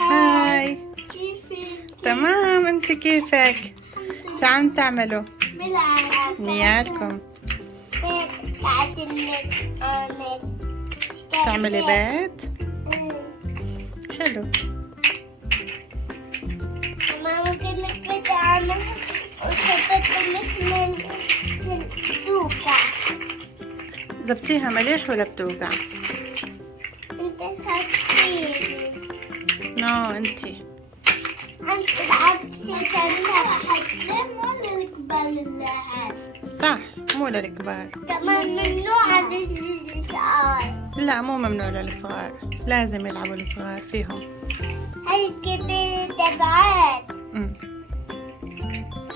هاي. كيفك؟ تمام، انت كيفك؟ شو عم تعملوا؟ بلعب. نياتكم بيت قاعدين نعمل. تعملي بيت؟ حلو. ماما كانت بتعمل وثبت مثل الدوكة. زبطيها مليح ولا بتوقع؟ انت صدقيني. نو انتي. انت لعبت سبحت ولا القبال اللعب؟ صح، مو للكبار. كمان ممنوع للصغار. لا، مو ممنوع للصغار، لازم يلعبوا الصغار فيهم. هاي الكبير تبعات. أمم.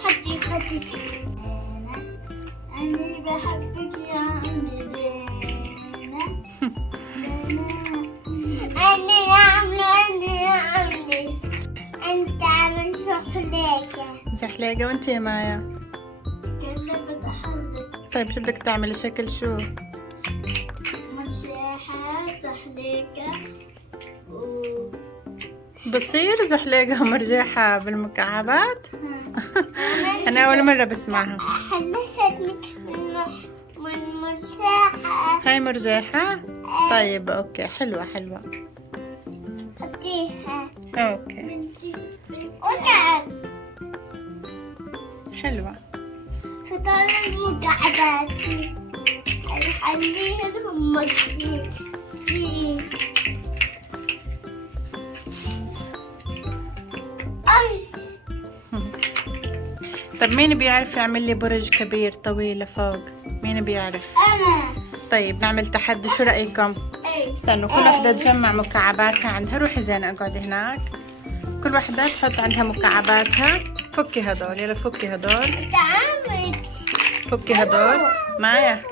حطي أنا بحبك يا عمي بينا. أنا يا عمي أنت عامل شخليكة. زحليقة وانتي يا مايا. كنا بتحرك طيب شو بدك تعملي شكل شو؟ مرشحة زحليكة بصير زحليقة مرجحة بالمكعبات؟ أنا أول مرة بسمعها. حلست من مرشحة. هاي مرجحة؟ طيب أوكي، حلوة حلوة. حطيها. أوكي وتعال حلوة. هطلع المكعبات. خليها هم فيه. أرش. طب مين بيعرف يعمل لي برج كبير طويل لفوق؟ مين بيعرف؟ أنا. طيب نعمل تحدي، شو رأيكم؟ أي. استنوا كل وحدة تجمع مكعباتها عندها. روحي زين اقعدي هناك. كل وحدة تحط عندها مكعباتها. فكي هدول، يلا فكي هدول. تعمل. فكي هدول. مايا.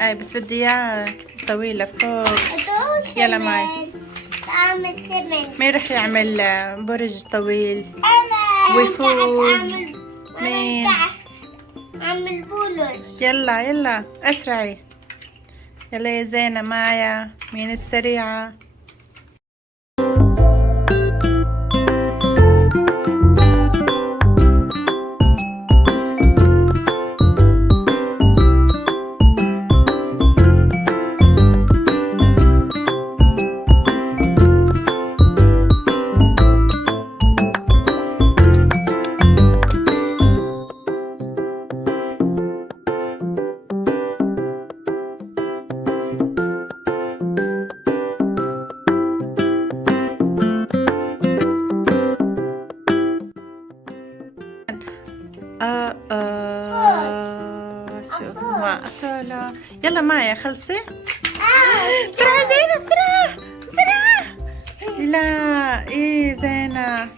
اي بس بدي اياه طويل لفوق. يلا ماي. تعمل سمن. مين رح يعمل برج طويل أنا. ويفوز؟ مين؟ أعمل بولش. يلا يلا اسرعي. يلا يا زينة مايا، مين السريعة؟ شوف ما أطولة. يلا مايا خلصي. بسرعة زينة، بسرعة بسرعة. لا ايه زينة.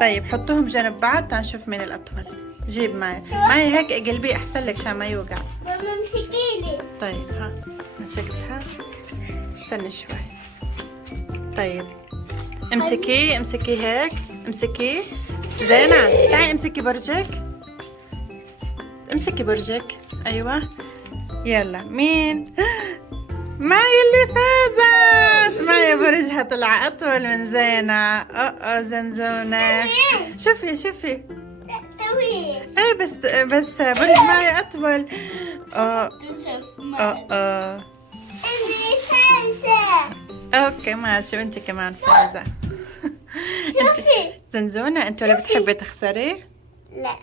طيب حطوهم جنب بعض تنشوف مين الأطول. جيب مايا. مايا هيك اقلبيه أحسن لك عشان ما يوقع. ماما امسكيلي. طيب ها مسكتها. استني شوي. طيب امسكي امسكي هيك. امسكي زينة، تعي امسكي برجك. امسكي برجك. ايوه يلا. مين؟ مايا اللي فازت. مايا برجها طلع اطول من زينة. زنزونة. شوفي شوفي. طويل. ايه بس برج مايا اطول. أني فايزة. اوكي ماشي، وانت كمان فايزة. شوفي. زنزونة انت ولا بتحبي تخسري؟ لا.